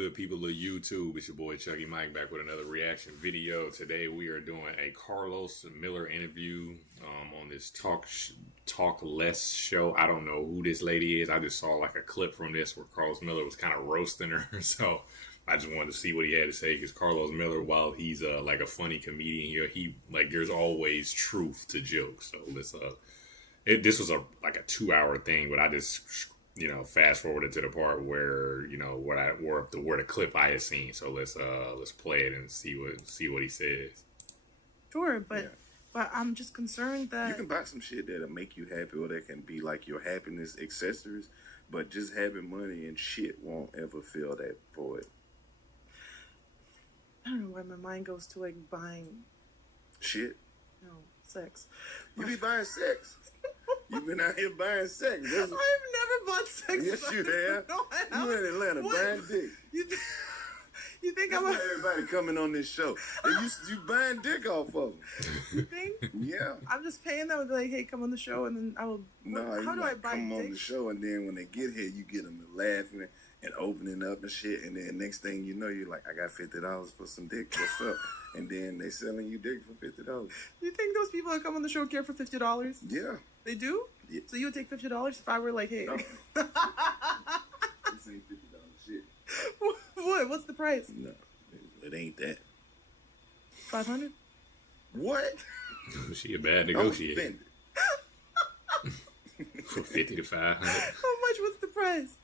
good people of YouTube? It's your boy Chucky Mike back with another reaction video. Today we are doing a Karlous Miller interview on this Talk Less show. I don't know who this lady is. I just saw like a clip from this where Karlous Miller was kind of roasting her. So I just wanted to see what he had to say because Karlous Miller, while he's like a funny comedian, he like there's always truth to jokes. So let's this was like a 2-hour thing, but I just fast forwarded to the part where where the clip I had seen. So let's play it and see what he says. Sure, but I'm just concerned that you can buy some shit that'll make you happy, or that can be like your happiness accessories. But just having money and shit won't ever fill that void. I don't know why my mind goes to like buying shit. No, sex. You be buying sex. You've been out here buying sex. I've never bought sex. Yes, you have. No, I haven't. You in Atlanta buying dick. You think I'm everybody coming on this show? You buying dick off of them. You think? Yeah. I'm just paying them and be like, hey, come on the show, and then I will. No, how do I buy come dick? on the show, and then when they get here, you get them laughing and opening up and shit, and then next thing you know, you're like, I got $50 for some dick. What's up? And then they selling you dick for $50. You think those people that come on the show care for $50? Yeah. They do? Yeah. So you would take $50 if I were like, hey. No. This ain't $50 shit. What? What's the price? No, it ain't that. 500? What? She a bad negotiator. For 50 to 500. How much? What's the price?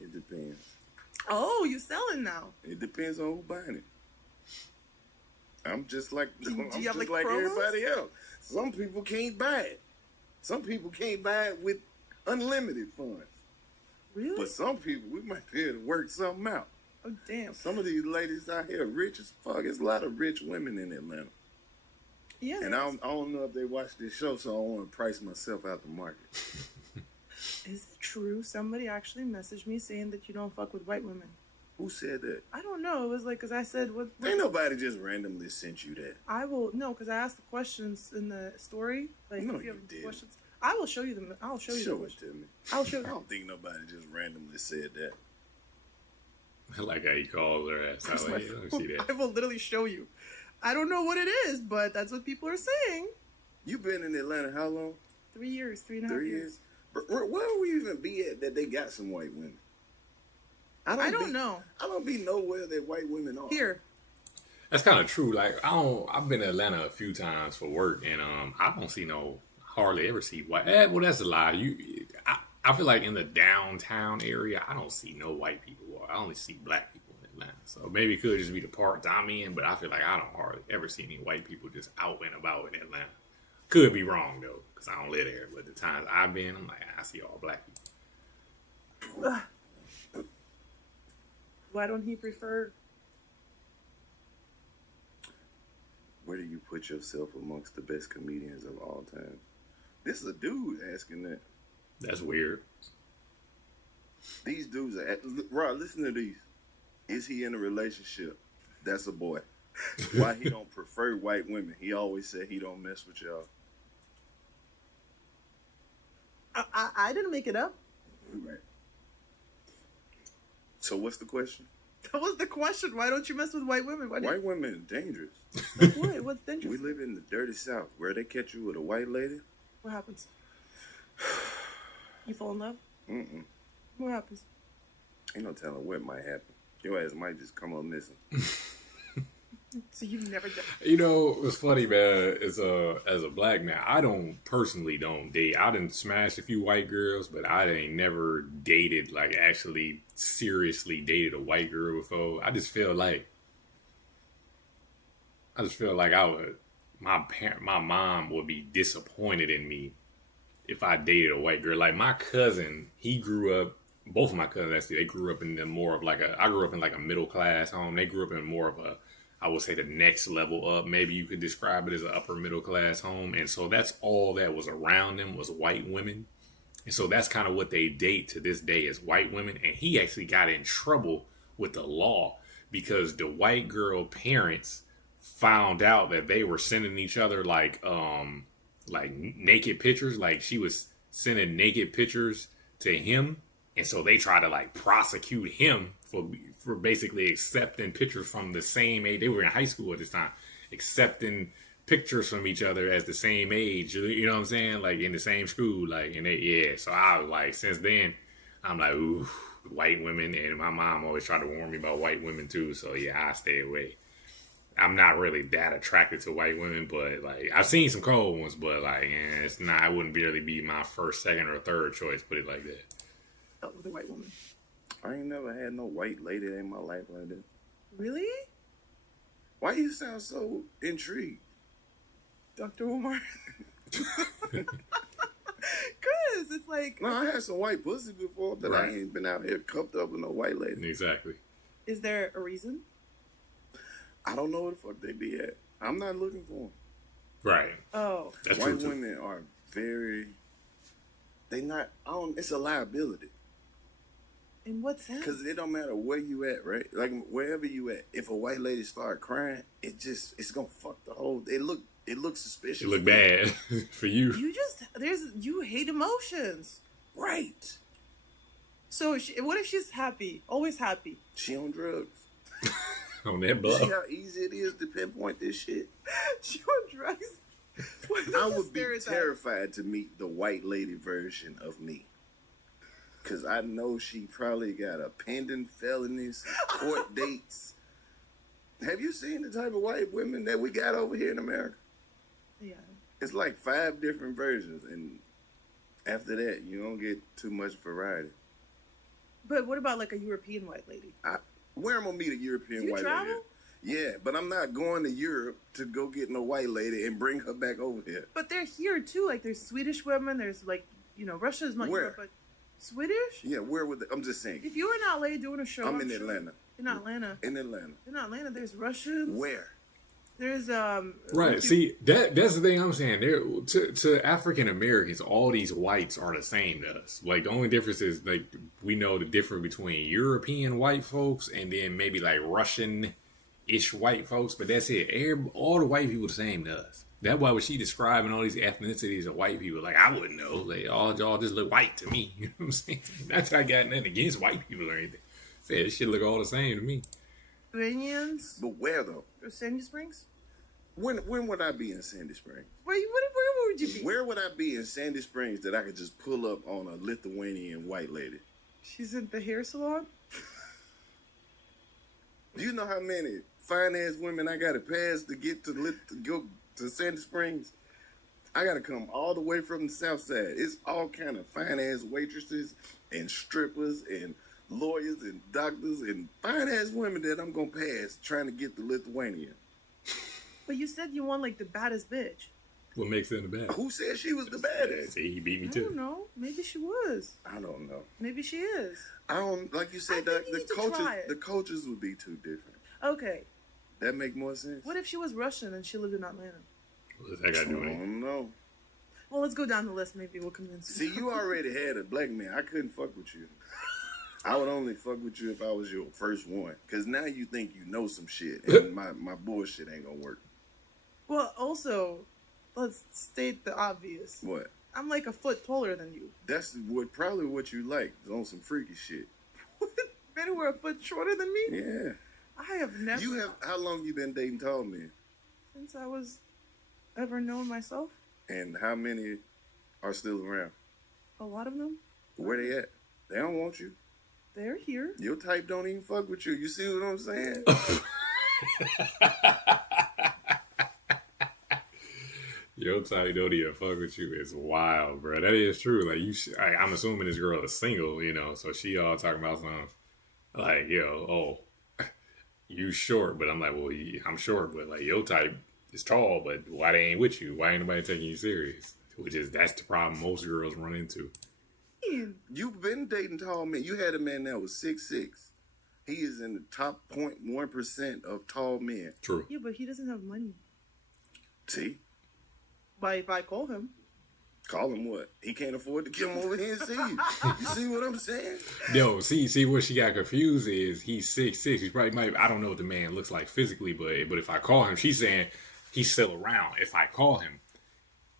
It depends. Oh, you selling now? It depends on who buying it. I'm just like like everybody else. Some people can't buy it. Some people can't buy it with unlimited funds. Really? But some people, we might be able to work something out. Oh, damn. Some of these ladies out here rich as fuck. There's a lot of rich women in Atlanta. Yeah. And I don't know if they watch this show, so I don't want to price myself out the market. Is it true? Somebody actually messaged me saying that you don't fuck with white women. Who said that? I don't know. It was like, because I said, what? Ain't nobody just randomly sent you that. I will, no, because I asked the questions in the story. Like, no, if you have didn't. Questions. I will show you them. I'll show you Show the it to me. I'll show you. I don't think nobody just randomly said that. I like how he calls her ass. I like, let me see that. I will literally show you. I don't know what it is, but that's what people are saying. You been in Atlanta how long? 3 years, 3.5 years. Where would we even be at that they got some white women? I don't know. I don't be nowhere that white women are. Here. That's kind of true. Like I've been to Atlanta a few times for work, and I don't hardly ever see white. Well, that's a lie. I feel like in the downtown area, I don't see no white people. I only see black people in Atlanta. So maybe it could just be the part I'm in, but I feel like I don't hardly ever see any white people just out and about in Atlanta. Could be wrong though, because I don't live there. But the times I've been, I'm like, I see all black people. Why don't he prefer? Where do you put yourself amongst the best comedians of all time? This is a dude asking that. That's weird. These dudes are... Rod, listen to these. Is he in a relationship? That's a boy. Why he don't prefer white women? He always said he don't mess with y'all. I didn't make it up. Right. So what's the question? That was the question. Why don't you mess with white women? White women are dangerous. Like what? What's dangerous? We live in the dirty South. Where they catch you with a white lady? What happens? You fall in love? Mm-mm. What happens? Ain't no telling what might happen. Your ass might just come up missing. So you've never done. What's funny, man, is as a black man, I personally don't date. I done smashed a few white girls, but I ain't never dated, like actually seriously dated a white girl before. I just feel like my mom would be disappointed in me if I dated a white girl. Like my cousin, both of my cousins actually, they grew up in I grew up in like a middle class home. They grew up in more of a, I would say the next level up. Maybe you could describe it as an upper middle class home. And so that's all that was around them was white women. And so that's kind of what they date to this day is white women. And he actually got in trouble with the law because the white girl parents found out that they were sending each other like naked pictures. Like she was sending naked pictures to him. And so they tried to like prosecute him for basically accepting pictures from the same age. They were in high school at this time, accepting pictures from each other as the same age. You know what I'm saying? Like in the same school. Like and so I was like, since then, I'm like, ooh, white women. And my mom always tried to warn me about white women too. So yeah, I stay away. I'm not really that attracted to white women, but like I've seen some cold ones, but like it's not. I wouldn't really be my first, second, or third choice. Put it like that. Oh, with a white woman. I ain't never had no white lady in my life like that. Really? Why you sound so intrigued? Dr. Omar? Because it's like... No, I had some white pussy before, but Right. I ain't been out here cuffed up with no white lady. Exactly. Is there a reason? I don't know where the fuck they be at. I'm not looking for them. Right. Oh. That's White true too. women are very... They not... It's a liability. In what sense? Because it don't matter where you at, right? Like, wherever you at, if a white lady start crying, it's going to fuck the whole... It looks suspicious. It look bad for you. You hate emotions. Right. So what if she's happy? Always happy. She on drugs. On that You bluff. see how easy it is to pinpoint this shit? She on drugs? I would be terrified to meet the white lady version of me. Because I know she probably got a pending felonies, court dates. Have you seen the type of white women that we got over here in America? Yeah. It's like 5 different versions. And after that, you don't get too much variety. But what about like a European white lady? Where am I going to meet a European Do you white travel? lady? Yeah, but I'm not going to Europe to go get no white lady and bring her back over here. But they're here too. Like there's Swedish women. There's like, Russia's not Where? Europe, but Swedish? Yeah, where would I'm just saying. If you were in LA doing a show, I'm in sure- Atlanta. In Atlanta. In Atlanta. In Atlanta, there's Russians. Where? There's Right. See, that's the thing I'm saying. There to African Americans, all these whites are the same to us. Like the only difference is like we know the difference between European white folks and then maybe like Russian-ish white folks, but that's it. All the white people the same to us. That's why when she describing all these ethnicities of white people, like I wouldn't know. Like all y'all just look white to me. You know what I'm saying? That's I got nothing against white people or anything. Say this shit look all the same to me. Lithuanians But where though? or Sandy Springs. When would I be in Sandy Springs? Where would you be? Where would I be in Sandy Springs that I could just pull up on a Lithuanian white lady? She's in the hair salon. Do you know how many fine ass women I gotta pass to get to go to Sandy Springs? I gotta come all the way from the south side. It's all kind of fine ass waitresses and strippers and lawyers and doctors and fine ass women that I'm gonna pass trying to get to Lithuania. But you said you want like the baddest bitch. What makes it in the bad? Who said she was the baddest? See, he beat me I don't too. know. Maybe she was. I don't know. Maybe she is. I don't like you said I that think you need to try it. the cultures would be too different. Okay. That make more sense. What if she was Russian and she lived in Atlanta? What does that got to do with I it? don't know. Well, let's go down the list. Maybe we'll convince you. See, you already had a black man. I couldn't fuck with you. I would only fuck with you if I was your first one. Because now you think you know some shit. And my bullshit ain't going to work. Well, also, let's state the obvious. What? I'm like a foot taller than you. That's probably what you like. On some freaky shit. Men who are a foot shorter than me? Yeah. I have never. How long you been dating tall men? Since I was ever known myself. And how many are still around? A lot of them. Where they at? They don't want you. They're here. Your type don't even fuck with you. You see what I'm saying? Your type don't even fuck with you. It's wild, bro. That is true. Like I'm assuming this girl is single, so she all talking about something like, you short, but I'm like, well, I'm short, but like your type is tall, but why they ain't with you? Why ain't nobody taking you serious? That's the problem most girls run into. You've been dating tall men. You had a man that was 6'6". He is in the top 0.1% of tall men. True. Yeah, but he doesn't have money. See? But if I call him. Call him what? He can't afford to come over here and see you. You see what I'm saying? Yo, see what she got confused is he's 6'6". He probably might. I don't know what the man looks like physically, but if I call him, she's saying he's still around. If I call him,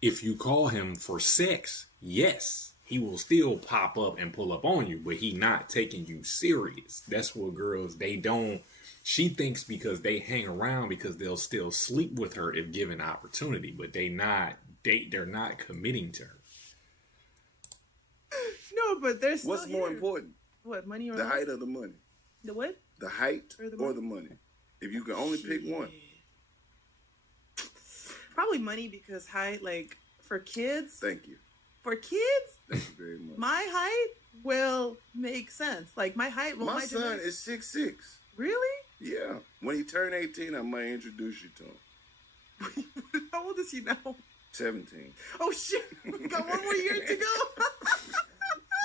if you call him for sex, yes, he will still pop up and pull up on you, but he not taking you serious. That's what girls, they don't. She thinks because they hang around because they'll still sleep with her if given opportunity, but they're not committing to her. No, but there's still What's more important? What, money or The love? height or the money? The what? The height Or the or money? the money? If you can only pick one. Probably money, because height, like, for kids, Thank you. for kids, Thank you very much. my height will make sense. Like, my height will... My son is 6'6". Really? Yeah. When he turned 18, I might introduce you to him. How old is he now? 17. Oh, shit. We got one more year to go.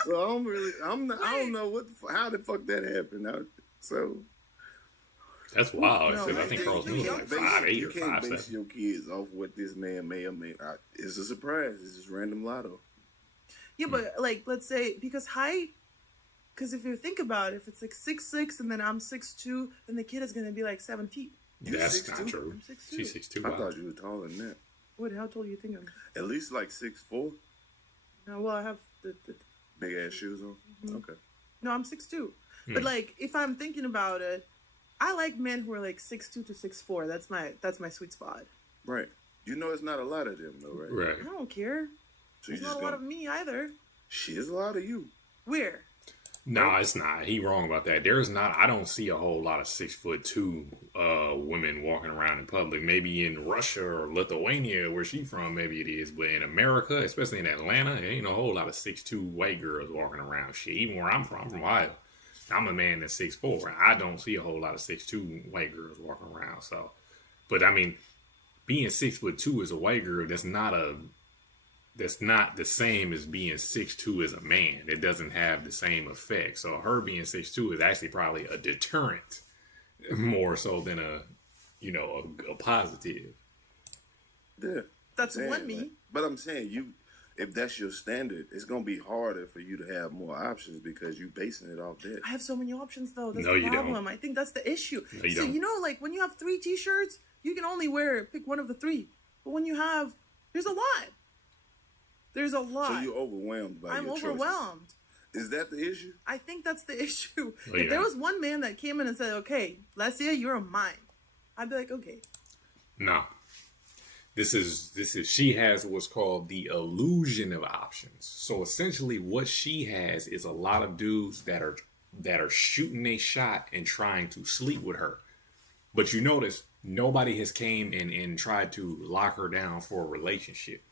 So I don't know how the fuck that happened. That's wild. No, Because I I think think Karlous you Miller can't was like 5'8" You or can't 5'7". base your kids off what this man may or may not. It's a surprise. It's just random lotto. Yeah, but, like, let's say, because height... Because if you think about it, if it's like 6'6" and then I'm 6'2", then the kid is going to be like 7 feet. That's 6'2"? not true. I'm 6'2". She's 6'2". I Wow. thought you were taller than that. What, how tall do you think I'm? At least like 6'4". No, well, I have the Big ass shoes on. Mhm. Okay. no, I'm 6'2". But, like, if I'm thinking about it, I like men who are like 6'2" to 6'4". That's my sweet spot. Right. You know it's not a lot of them though, right? Right. I don't care. So you There's just not a lot of me either. Shit, there's a lot of you. Where? No, it's not. He wrong about that. There's not. I don't see a whole lot of 6'2" women walking around in public. Maybe in Russia or Lithuania, where she from, maybe it is. But in America, especially in Atlanta, there ain't a whole lot of 6'2" white girls walking around. Shit, even where I'm from Ohio, I'm a man that's 6'4". I don't see a whole lot of 6'2" white girls walking around. So, but I mean, being 6'2" as a white girl, that's not the same as being 6'2" as a man. It doesn't have the same effect. So her being 6'2" is actually probably a deterrent more so than a positive. Yeah. That's I'm saying, one me. like, but I'm saying if that's your standard, it's gonna be harder for you to have more options because you basing it off that. I have so many options though. That's No, the you don't. problem. I think that's the issue. No, you So don't. you know, like when you have 3 T-shirts, you can only pick one of the 3. But when you have, there's a lot. There's a lot. So you're overwhelmed by I'm your overwhelmed. choices. Is that the issue? I think that's the issue. Oh, If yeah. there was one man that came in and said, "Okay, Lesia, you're mine," I'd be like, "Okay." No. This is she has what's called the illusion of options. So essentially what she has is a lot of dudes that are shooting a shot and trying to sleep with her. But you notice nobody has came and tried to lock her down for a relationship.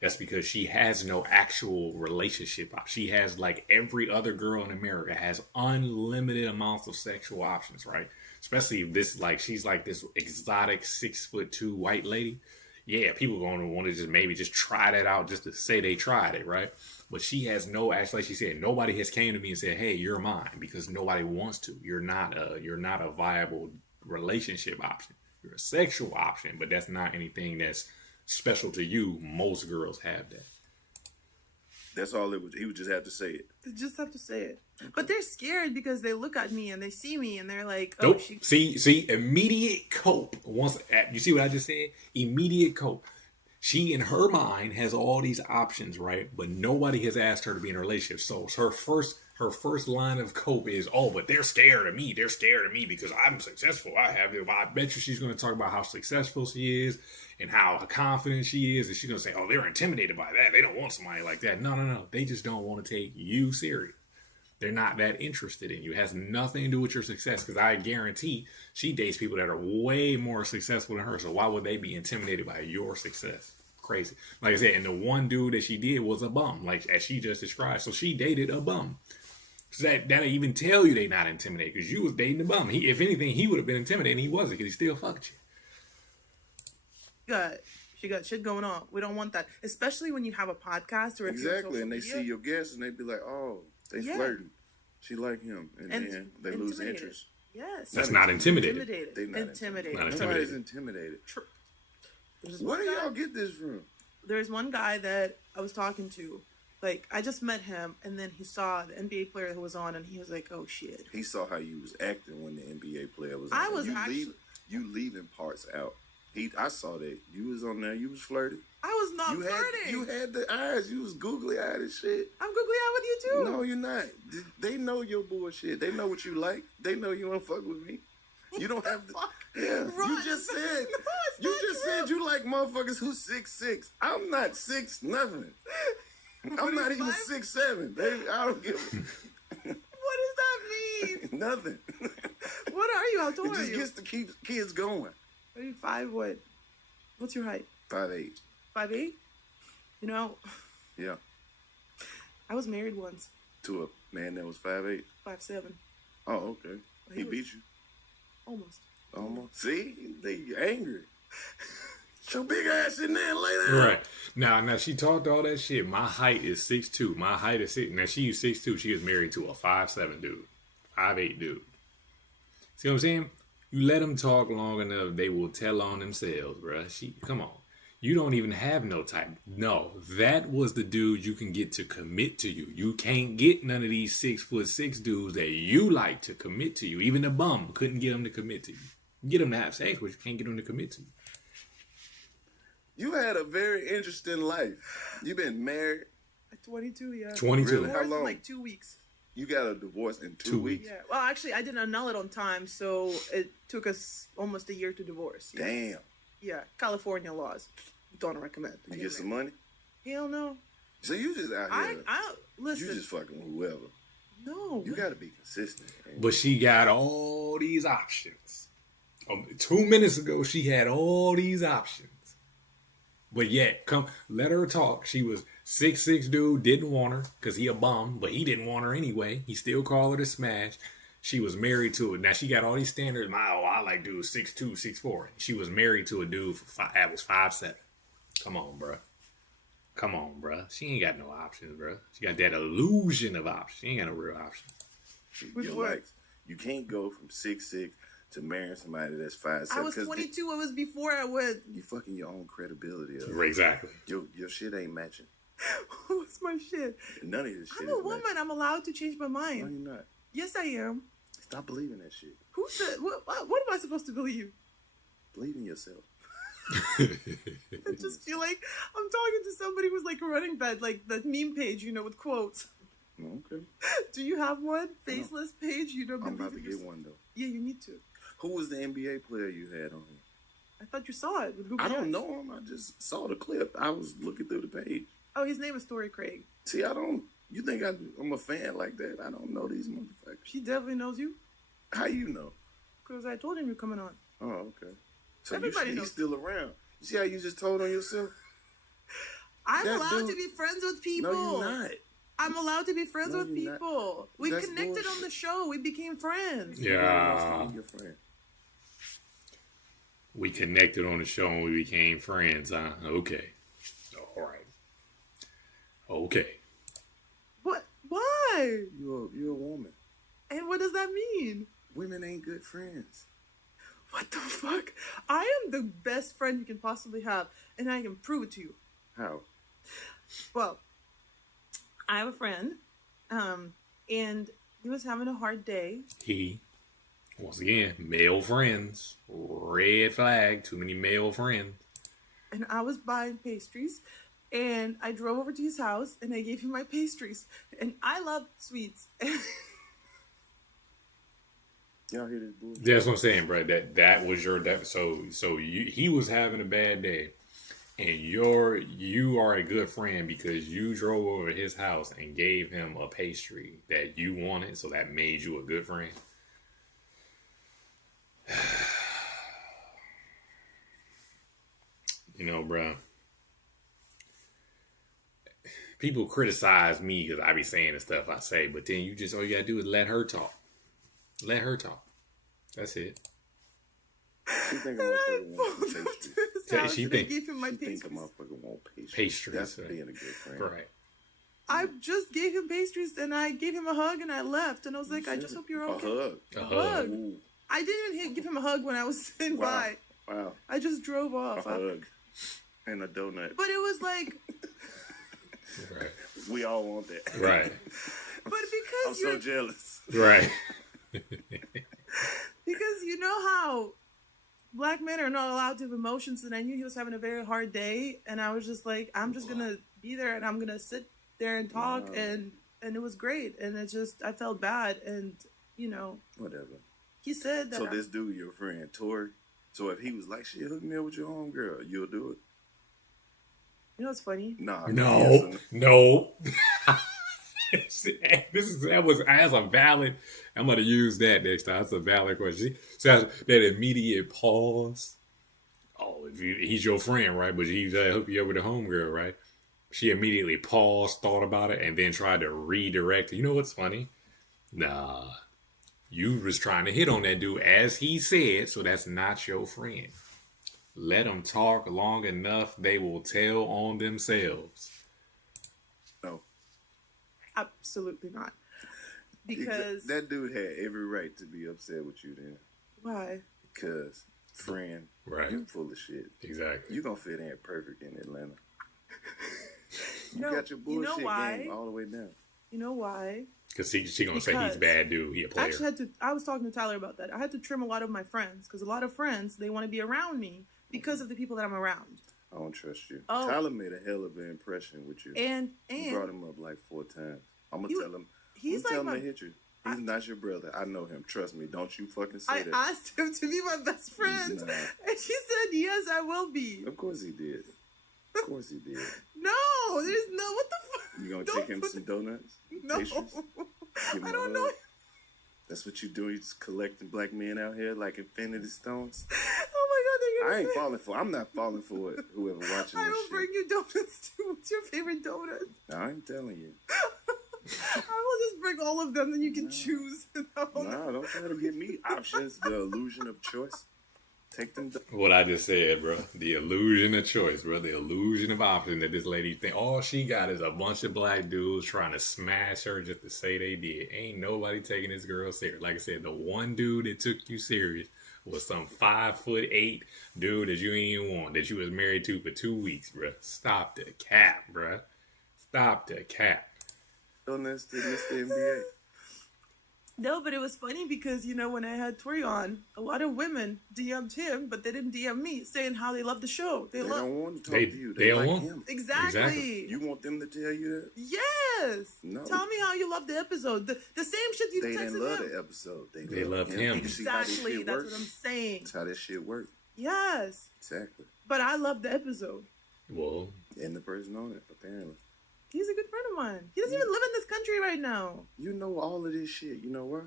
That's because she has no actual relationship. She has, like every other girl in America, has unlimited amounts of sexual options, right? Especially if she's like this exotic 6'2" white lady. Yeah, people going to want to just try that out just to say they tried it, right? But she has no, actually, like she said, nobody has came to me and said, "Hey, you're mine," because nobody wants to. You're not a viable relationship option. You're a sexual option, but that's not anything that's special to you. Most girls have that. That's all it was. He would just have to say it. They just have to say it. But they're scared because they look at me and they see me and they're like, "Oh, Nope. she." See, immediate cope. You see what I just said? Immediate cope. She, in her mind, has all these options, right? But nobody has asked her to be in a relationship. So her first line of cope is, "Oh, but they're scared of me. They're scared of me because I'm successful. I bet you she's going to talk about how successful she is and how confident she is. And she's going to say, "Oh, they're intimidated by that. They don't want somebody like that." No. They just don't want to take you serious. They're not that interested in you. It has nothing to do with your success, because I guarantee she dates people that are way more successful than her. So why would they be intimidated by your success? Crazy. Like I said, and the one dude that she did was a bum, like as she just described. So she dated a bum. So that'll even tell you they not intimidated, because you was dating a bum. If anything, he would have been intimidated, and he wasn't, because he still fucked you. She got shit going on. We don't want that, especially when you have a podcast or if you're on Exactly, social and they media. see your guests and they be like, "Oh, they Yeah. flirting. She like him," and then they lose intimidated. interest. Yes. That's not intimidated. Intimidated. They not Intimidated. Not Nobody's intimidated. There's Where one do guy- y'all get this from? There's one guy that I was talking to. Like, I just met him, and then he saw the NBA player who was on, and he was like, "Oh, shit." He saw how you was acting when the NBA player was. I on. was you actually- you leaving parts out. I saw that. You was on there. You was flirting. I was not You flirting. had the eyes. You was googly eyed and shit. I'm googly eyed with you too. No, you're not. They know your bullshit. They know what you like. They know you don't fuck with me. You don't have to. Yeah. Run. You just said. No, it's You not just true. said you like motherfuckers who's 6'6". I'm not 6 nothing. I'm not even 6'7", baby. I don't give What does that mean? nothing. What are you? How tall It are just you? gets the kids going. Are you 5 what? What's your height? 5'8". 5'8"? You know, Yeah. I was married once. To a man that was 5'8". 5'7". Oh, okay. He was- beat you. Almost. Almost. See? They angry. Your big ass in there and lay down. Right. Now she talked all that shit. My height is 6'2". My height is 6. Now she was 6'2". She was married to a 5'7" dude. 5'8" dude. See what I'm saying? You let them talk long enough, they will tell on themselves, bruh. Come on. You don't even have no type. No, that was the dude you can get to commit to you. You can't get none of these 6'6" dudes that you like to commit to you. Even the bum couldn't get them to commit to you. You get them to have sex, but you can't get them to commit to you. You had a very interesting life. You been married. At 22, yeah. 22. Really? How Divorced in long? like 2 weeks. You got a divorce in 2 2 weeks. Yeah. Well, actually, I didn't annul it on time, so it took us almost a year to divorce. Yeah. Damn. Yeah. California laws. Don't recommend. You get some money. Hell no. So you just out I here. listen. You just fucking with whoever. No. You got to be consistent. Man. But she got all these options. 2 minutes ago, she had all these options. But yet, let her talk. She was 6'6" dude, didn't want her because he a bum, but he didn't want her anyway. He still called her to smash. She was married to it. Now she got all these standards. I like dudes 6'2", 6'4". She was married to a dude that was 5'7". Come on, bruh. Come on, bruh. She ain't got no options, bruh. She got that illusion of options. She ain't got no real options. With You're what? like, you can't go from 6'6" to marrying somebody that's 5'7". I was 22. It was before I went. You fucking your own credibility up. Exactly. Your shit ain't matching. What's my shit? None of this shit I'm is a woman. matching. I'm allowed to change my No, mind. you're not. Yes, I am. Stop believing that shit. Who said? What am I supposed to believe? Believe in yourself. I just feel like I'm talking to somebody who's like running that meme page, with quotes. Okay. Do you have one? Faceless page? You don't I'm believe about in to get yourself? one, though. Yeah, you need to. Who was the NBA player you had on here? I thought you saw it with Google I don't Eyes. know him. I just saw the clip. I was looking through the page. Oh, his name is Story Craig. See, you think I'm a fan like that? I don't know these motherfuckers. He definitely knows you How you know? because I told him you're coming on. Oh, okay. So Everybody he's knows. still around. You see how you just told on yourself? I'm That allowed to dude- be friends with people. No, you're not. I'm allowed to be friends No, with you're not. people. We That's connected on bullshit. the show. We became friends. Yeah. Your friend. We connected on the show and we became friends, huh? Okay. All right. Okay. What? Why? You're a woman. And what does that mean? Women ain't good friends. What the fuck? I am the best friend you can possibly have, and I can prove it to you. How? Well, I have a friend, and he was having a hard day. Once again, male friends. Red flag. Too many male friends. And I was buying pastries, and I drove over to his house, and I gave him my pastries. And I love sweets. Y'all hear this bullshit? That's what I'm saying, bro. That was your he was having a bad day, and you are a good friend because you drove over to his house and gave him a pastry that you wanted, so that made you a good friend. Bro. People criticize me because I be saying the stuff I say, but then all you gotta do is let her talk. Let her talk. That's it. She think a And I motherfucker want pulled some up to pastries. his Yeah, house, she and I think- gave him my She think a pastries. motherfucker want pastries. Pastries, That's right. being a good friend. Right. I just gave him pastries, and I gave him a hug, and I left. And I was like, I just hope you're okay. A hug. A hug. hug. Ooh, I didn't even give him a hug when I was sitting wow. by. Wow. I just drove A off. hug. And a donut. But it was like, Right. We all want that. Right. but I'm because so you're, Right. jealous. because you know how black men are not allowed to have emotions, and I knew he was having a very hard day, and I was just like, I'm just gonna be there, and I'm gonna sit there and talk, Wow. and it was great, and it just, I felt bad, and Whatever. he said that. So this dude, your friend, Tori. So if he was like, shit, hook me up with your homegirl, you'll do it? It's funny. Nah. No, no. That's a valid. I'm gonna use that next time. That's a valid question. So that immediate pause. Oh, he's your friend, right? But he's hook you up with a homegirl, right? She immediately paused, thought about it, and then tried to redirect. You know what's funny? Nah, you was trying to hit on that dude as he said, so that's not your friend. Let them talk long enough; they will tell on themselves. No. Absolutely not. Because that dude had every right to be upset with you then. why? Because, friend, Right. you full of shit. Exactly. You gonna fit in perfect in Atlanta. You No, got your bullshit why? game all the way down. You know why? Because she gonna say he's bad dude. He a I player. actually had to. I was talking to Tyler about that. I had to trim a lot of my friends because a lot of friends, they want to be around me because of the people that I'm around. I don't trust you. Oh. Tyler made a hell of an impression with you. And You brought him up like 4 times. I'm gonna tell him. he's tell like him my. to hit you. He's not your brother. I know him. Trust me. Don't you fucking say I that. asked him to be my best friend, Nah. and he said yes, I will be. Of course he did. Of course he did. No, there's no. What the fuck? You gonna Don't take him put- some donuts? No, Pastries? Give him I a don't hug? know. That's what you do. You just collecting black men out here like Infinity Stones. Oh my god, they're I gonna ain't say, falling for. I'm not falling for it. Whoever watching I this will shit. bring you donuts too. What's your favorite donut? I ain't telling you. I will just bring all of them, then you can choose. No, don't try to give me options. The illusion of choice. Take them. What I just said, bro. The illusion of choice, bro. The illusion of option that this lady think all she got is a bunch of black dudes trying to smash her just to say they did. Ain't nobody taking this girl serious. Like I said, the one dude that took you serious was some 5'8" dude that you ain't even want, that you was married to for 2 weeks, bro. Stop the cap, bro. Stop the cap. Illness to Mr. NBA. No, but it was funny because, when I had Tori on, a lot of women DM'd him, but they didn't DM me, saying how they love the show. They don't want to talk They- to you. they They don't like want- him. Exactly. You want them to tell you that? Yes. No. Tell me how you love the episode. The same shit you They texted didn't love him. the episode. They love him. You see how this Exactly. shit That's work? what I'm saying. That's how this shit work. Yes. Exactly. But I love the episode. Well, And the person on it, apparently. He's a good friend of mine. He doesn't even live in this country right now. You know all of this shit. You know why?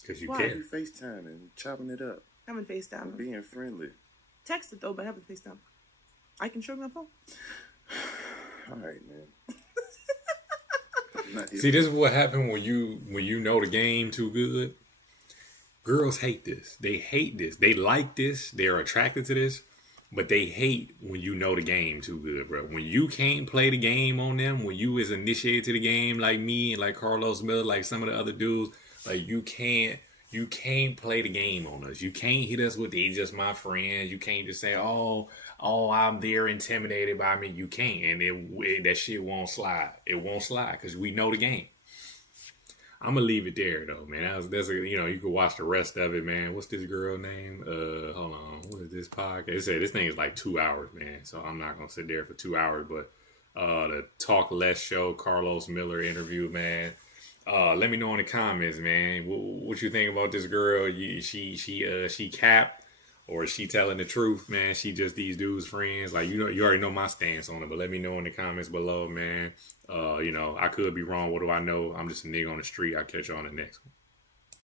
because you Why? care. You FaceTime and chopping it up. I haven't FaceTime him. Being friendly. Texted though, but I haven't FaceTime. I can show you my phone. All right, man. I'm not here See, this is what happened when you know the game too good. Girls hate this. They hate this. They like this. They're attracted to this, but they hate when you know the game too good, bro. When you can't play the game on them, when you is initiated to the game like me and like Karlous Miller, like some of the other dudes, like you can't play the game on us. You can't hit us with the just my friends. You can't just say, oh, I'm there intimidated by me. You can't, and that shit won't slide. It won't slide because we know the game. I'm gonna leave it there though, man. That's you can watch the rest of it, man. What's this girl name? Hold on. What is this podcast? It said this thing is like 2 hours, man. So I'm not gonna sit there for 2 hours. But the Talk Less show, Karlous Miller interview, man. Let me know in the comments, man. What you think about this girl? She capped, or is she telling the truth, man? She just these dudes' friends. Like you already know my stance on it. But let me know in the comments below, man. I could be wrong. What do I know? I'm just a nigga on the street. I'll catch you on the next one.